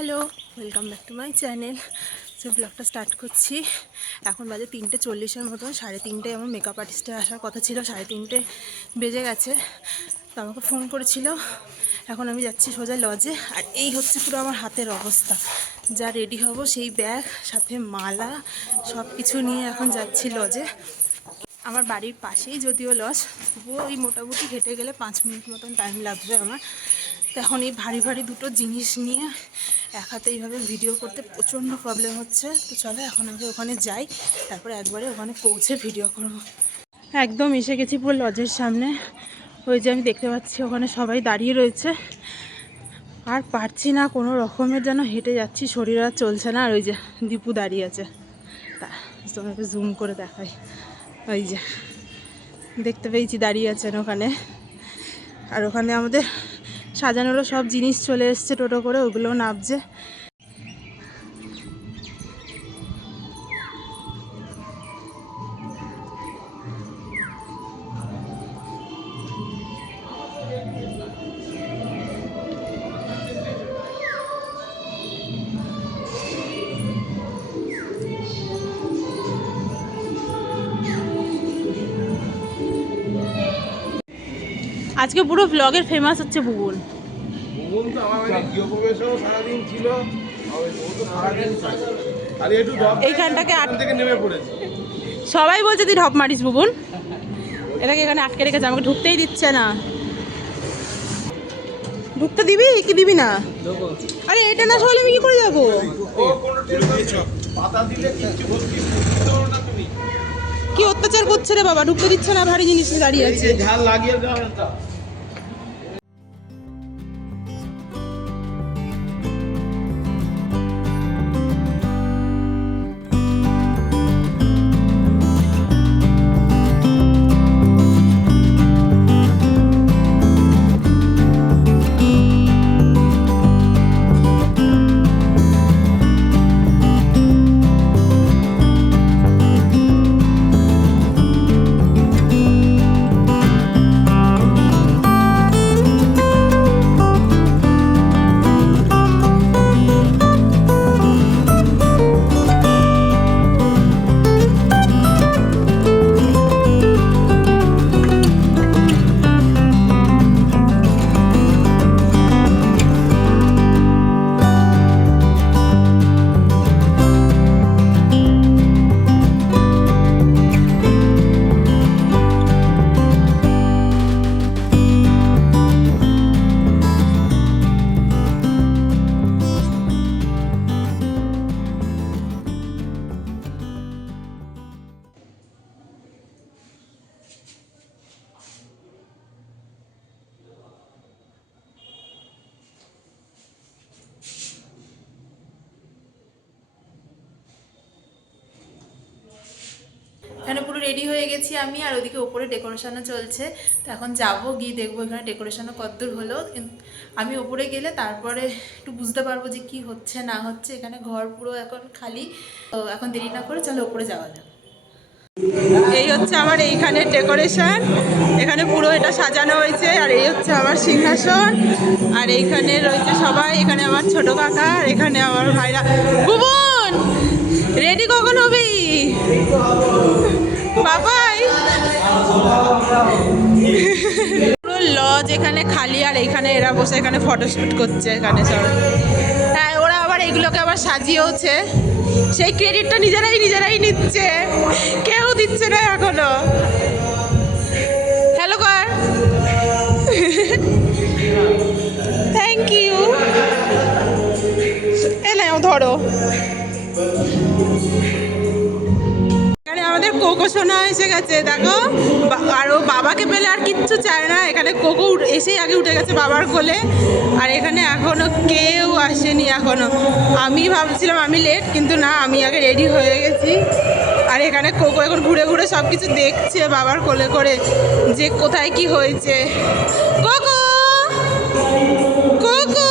Hello, welcome back to my channel. So ব্লগটা start করছি। এখন বাজে 3:40-এর মতন। 3:30 আমার মেকআপ আর্টিস্টের আসার কথা ছিল, 3:30 বেজে গেছে। তো আমাকে ফোন করেছিল। এখন আমি যাচ্ছি সোজা লজে। আর এই হচ্ছে পুরো আমার হাতের অবস্থা। যা রেডি হব সেই ব্যাগ সাথে মালা সব কিছু নিয়ে এখন যাচ্ছি লজে। আমার বাড়ির পাশেই যদিও লজ, তবুও ওই মোটামুটি হেঁটে গেলে 5 মিনিট মতন টাইম লাগবে আমার। তো এখন এই ভারী ভারী দুটো জিনিস নিয়ে এক হাতে এইভাবে ভিডিও করতে প্রচণ্ড প্রবলেম হচ্ছে। তো চলো এখন আগে ওখানে যাই, তারপরে একবারে ওখানে পৌঁছে ভিডিও করব। একদম এসে গেছি পুরো লজের সামনে। ওই যে আমি দেখতে পাচ্ছি ওখানে সবাই দাঁড়িয়ে রয়েছে। আর পারছি না, কোনো রকমের যেন হেঁটে যাচ্ছি, শরীর আর চলছে না। আর ওই যে দীপু দাঁড়িয়ে আছে, তা তোমাকে জুম করে দেখাই। ওই যে দেখতে পেয়েছি দাঁড়িয়ে আছেন ওখানে। আর ওখানে আমাদের সাজানোরও সব জিনিস চলে এসছে টোটো করে, ওগুলোও নামছে। আজকে পুরো ব্লগের ফেমাস হচ্ছে ভুবন। তো আমার মানে গৃহপ্রবেশও সারাদিন ছিল, ও তো সারাদিন আর একটু এইখানটাকে থেকে নেমে পড়েছে। সবাই বলছে তুই ঢপ মারিস ভুবন, এটাকে এখানে আটকে রেখেছে, আমাকে ঢুকতেই দিচ্ছে না। ঢুকতে দিবি কি দিবি না? আরে এটা না হলে আমি কি করে যাবো? পাতা দিলে কিচ্ছু ভর্তি না তুমি। কি অত্যাচার করছে রে বাবা, ঢুকতে দিচ্ছে না, ভারী জিনিস দাঁড়িয়ে আছে। ঝাল লাগিয়ে দাও না। এখানে পুরো রেডি হয়ে গেছি আমি, আর ওদিকে ওপরে ডেকোরেশনও চলছে। তো এখন যাবো, গিয়ে দেখবো এখানে ডেকোরেশনও কতদূর হলো। আমি ওপরে গেলে তারপরে একটু বুঝতে পারবো যে কি হচ্ছে না হচ্ছে। এখানে ঘর পুরো এখন খালি। তো এখন দেরি না করে চলো ওপরে যাওয়া যাক। এই হচ্ছে আমার এইখানে ডেকোরেশন, এখানে পুরো এটা সাজানো হয়েছে। আর এই হচ্ছে আমার সিংহাসন, আর এইখানে রয়েছে সবাই। এখানে আমার ছোট কাকা, আর এখানে আমার ভাইরা। ভুবন রেডি কখন হবি বাবাই? পুরো লজ এখানে খালি, আর এইখানে এরা বসে এখানে ফটোশ্যুট করছে এখানে সব। হ্যাঁ, ওরা আবার এইগুলোকে আবার সাজিয়েওছে। সেই ক্রেডিটটা নিজেরাই নিচ্ছে, কেউ দিচ্ছে না এখনো। হ্যালো কর, থ্যাংক ইউ। এ নাও ধরো। এখানে আমাদের কোকো সোনা এসে গেছে, দেখো। আর ও বাবাকে পেলে আর কিচ্ছু চায় না। এখানে কোকো এসেই আগে উঠে গেছে বাবার কোলে। আর এখানে এখনো কেউ আসেনি এখনো। আমি ভাবছিলাম আমি লেট, কিন্তু না, আমি আগে রেডি হয়ে গেছি। আর এখানে কোকো এখন ঘুরে ঘুরে সব কিছু দেখছে বাবার কোলে করে, যে কোথায় কি হয়েছে। কোকো কোকো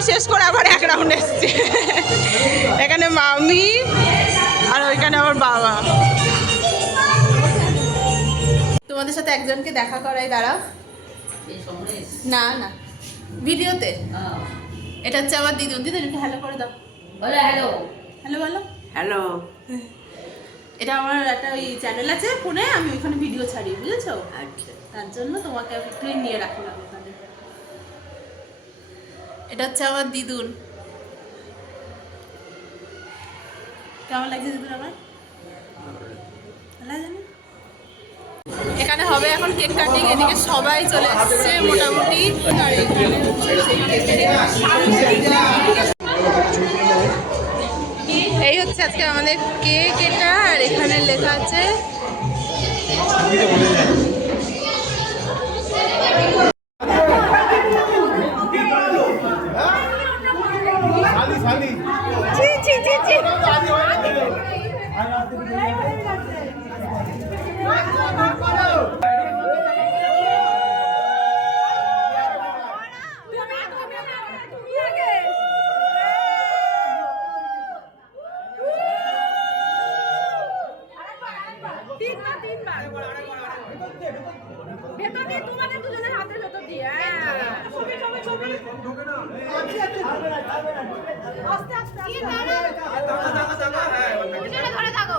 রাউন্ড শেষ করে আবার এক রাউন্ড এসছে। এখানে মামি আর ওইখানে আমার বাবা। তোমাদের সাথে একজনকে দেখা করাই, দাঁড়াও। না না, ভিডিওতে। এটা হচ্ছে আমার দিদুন। দিদুন একটু হ্যালো করে দাও। বলো হ্যালো। হ্যালো বলো। হ্যালো। এটা আমার একটা ওই চ্যানেল আছে ফোনে, আমি ওইখানে ভিডিও ছাড়ি, বুঝেছো? আচ্ছা। তার জন্য তোমাকে একটু নিয়ে রাখলাম ওখানে। এটা হচ্ছে আমার দিদুন। কেমন লাগছে দিদুন আমার? ভালো লাগে না? এখানে হবে এখন কেক কাটিং। এদিকে সবাই চলে আসছে মোটামুটি। আর এখানে হচ্ছে সেই এই হচ্ছে আজকে আমাদের কেক এটা। আর এখানে লেখা আছে ভেতর দিয়ে তোমাদের দুজনের হাতের ভেতর দিয়ে ছবি ছবি ছবি আস্তে আস্তে ধরে থাকো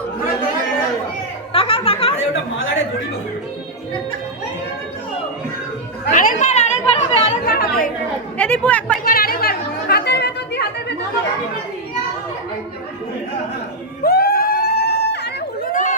তাকাও তাকাও ওটা মালারে দড়ি আরেকবার হবে এদিপু একবার আরেকবার হাতের ভেতর দিয়ে আরে হুলু দাও।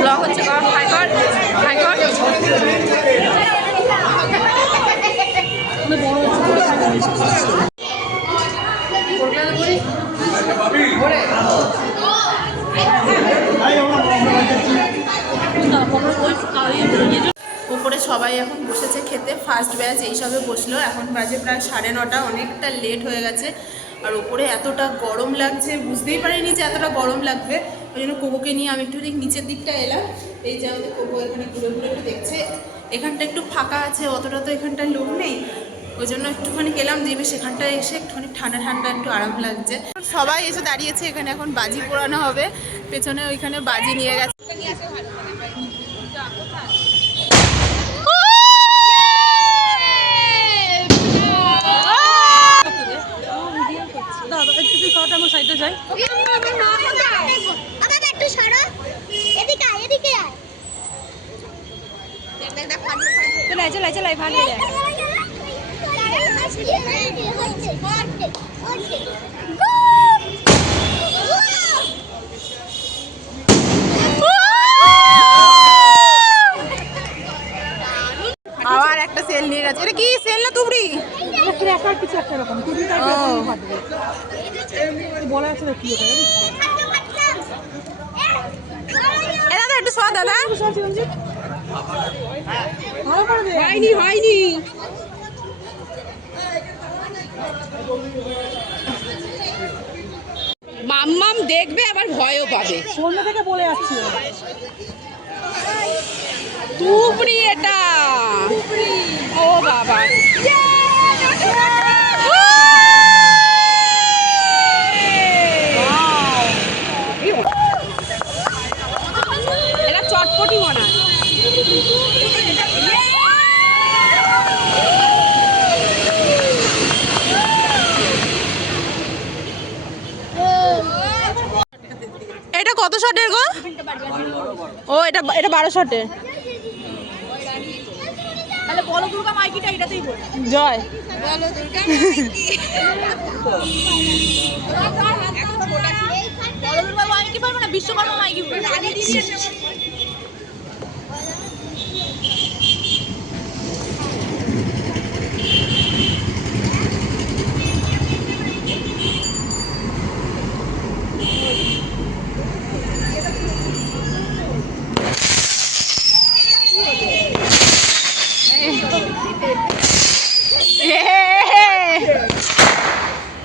ব্লগ হচ্ছে উপরে সবাই এখন বসেছে খেতে। ফার্স্ট ব্যাচ এইসবে বসলো। এখন বাজে প্রায় 9:30, অনেকটা লেট হয়ে গেছে। আর উপরে এতটা গরম লাগছে, বুঝতেই পারিনি যে এতটা গরম লাগবে। ওই জন্য কোকোকে নিয়ে আমি একটু নিচের দিকটা এলাম। এই যে আমাদের কোকো এখানে ঘুরে ঘুরে একটু দেখছে। এখানটা একটু ফাঁকা আছে, অতটা তো এখানটায় লোক নেই। ওই জন্য একটুখানি গেলাম, দিয়ে সেখানটায় এসে একটুখানি ঠান্ডা ঠান্ডা একটু আরাম লাগছে। সবাই এসে দাঁড়িয়েছে এখানে, এখন বাজি পোড়ানো হবে। পেছনে ওইখানে বাজি নিয়ে গেছে। চলাই ভালো আবার একটা সেল নিয়ে গেছে। এটা কি সেল না তুবড়ি? কিছু একটা রকম বলা আছে কি দাদা একটু সব দাদা হয়নি হয়নি। মাম্মাম দেখবে আবার ভয়ও পাবে। সন্ধ্যা থেকে বলে আসছি তুবড়ি এটা। ও বাবা এটা চটপটি মনে হয়। কত শটের গো? ও এটা 12 শটের। তাহলে বলো দুর্গা মাইকিটা এটাতেই বল। জয় বলো দুর্গা মাইকি। বলো দুর্গা মাইকি পারবো না, বিশ্বকর্মা মাইকি বলবো।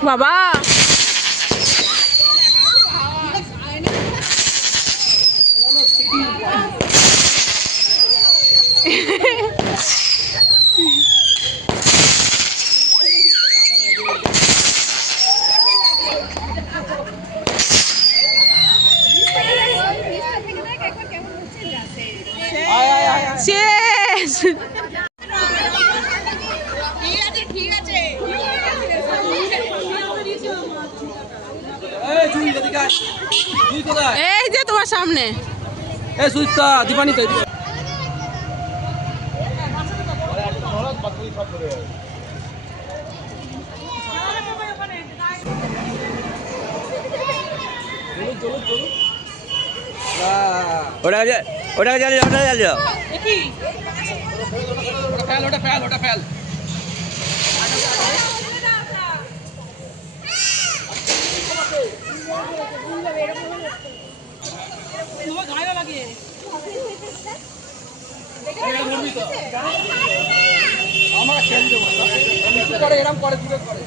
বাবা শেষ। এই যে তোমার সামনে দীপানি তো ওটা জ্বালিয়ে ওটা ফেল আমাকে খেল দেবো করে এরকম করে দূরে করে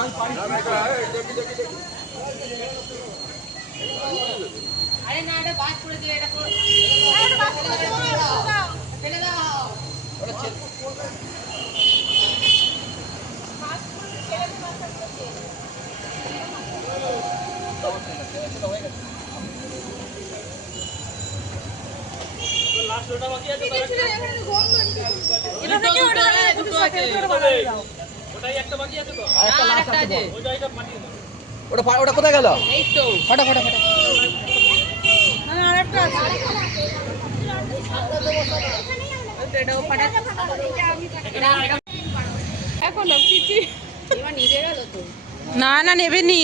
আমি পারি আরে না এটা বাদ করে দিয়ে এটা ফেলে দাও। ওটা কোথায় গেল? না না নেবেনি।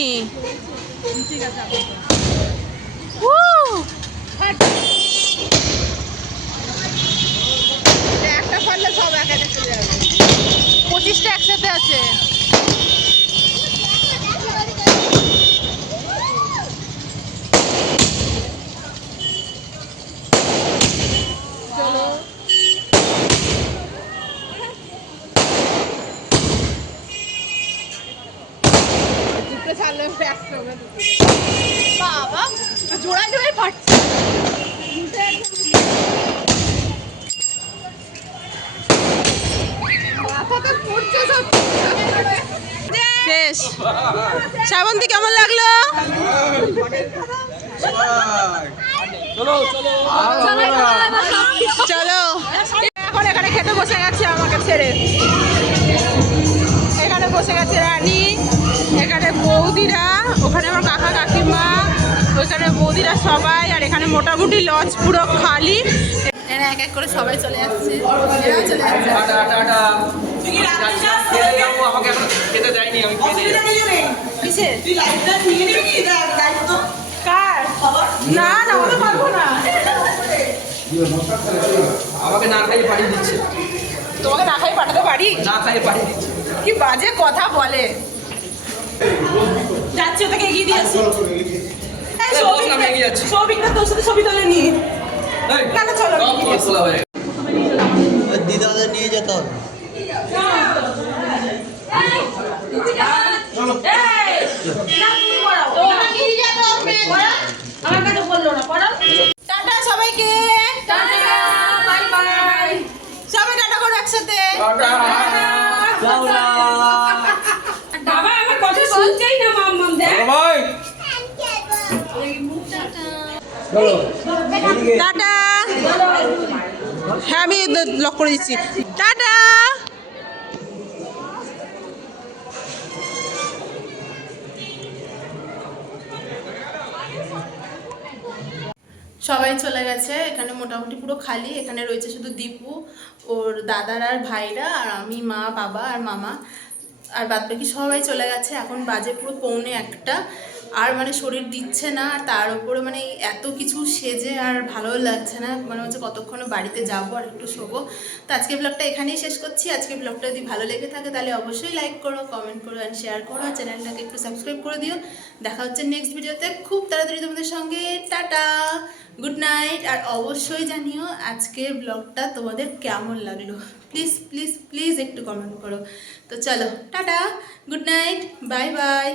একটা ফেললে সব এক একটা চলে যাবে। 25টা একসাথে আছে। বাবা জোড়ায় জোড়ায় ফাটছে। শেষ। শ্রাবন্তী কেমন লাগলো? চলো এখন এখানে খেতে বসে গেছে আমাকে ছেড়ে। এখানে বসে গেছে রানী, এখানে বৌদিরা, ওখানে আমার কাকা কাকিমা, ওইখানে বৌদিরা সবাই, আর এখানে মোটামুটি লজ পুরো খালি। এরা এক এক করে সবাই চলে যাচ্ছে। এরাও চলে যাচ্ছে। আমাকে এখন খেতে দেয়নি, আমি খেতে কিসের? কার? না না ওটা পারবো না। আমাকে না খাইয়ে পাঠিয়ে দিচ্ছে, তোমাকে না খাই পাঠাতে পারি? না খাইয়ে পাঠিয়ে দিচ্ছে। কি বাজে কথা বলে। যাচ্ছি ওটাকে এগিয়ে দিয়ে আসি। বস না, আমি এগিয়ে যাচ্ছি। সৌভিকটা তোর সাথে ছবি তোলে নি। না না চলো দিদাদের নিয়ে যেতে হবে। টাটা সবাইকে। Bye bye. সবাই টাটা করো একসাথে। বাবা আমার কথা শুনছেই না মাম্মাম দেখ। ভাই টাটা। হ্যাঁ আমি লক করে দিচ্ছি। টাটা। সবাই চলে গেছে, এখানে মোটামুটি পুরো খালি। এখানে রয়েছে শুধু দীপু, ওর দাদার আর ভাইরা, আর আমি, মা, বাবা আর মামা। আর বাদ বাকি সবাই চলে গেছে। এখন বাজে পুরো 1:45। আর মানে শরীর দিচ্ছে না, আর তার উপরে মানে এত কিছু সেজে আর ভালো লাগছে না, মানে হচ্ছে কতক্ষণে বাড়িতে যাবো আর একটু শোবো। তো আজকে ব্লগটা এখানেই শেষ করছি। আজকে ব্লগটা যদি ভালো লেগে থাকে তাহলে অবশ্যই লাইক করো, কমেন্ট করো অ্যান্ড শেয়ার করো, আর চ্যানেলটাকে একটু সাবস্ক্রাইব করে দিও। দেখা হচ্ছে নেক্সট ভিডিওতে খুব তাড়াতাড়ি তোমাদের সঙ্গে। Tata, good night. আর অবশ্যই জানিও আজকে ব্লগটা তোমাদের কেমন লাগলো, প্লিজ প্লিজ প্লিজ একটু কমেন্ট করো। তো চলো, tata, good night, bye bye.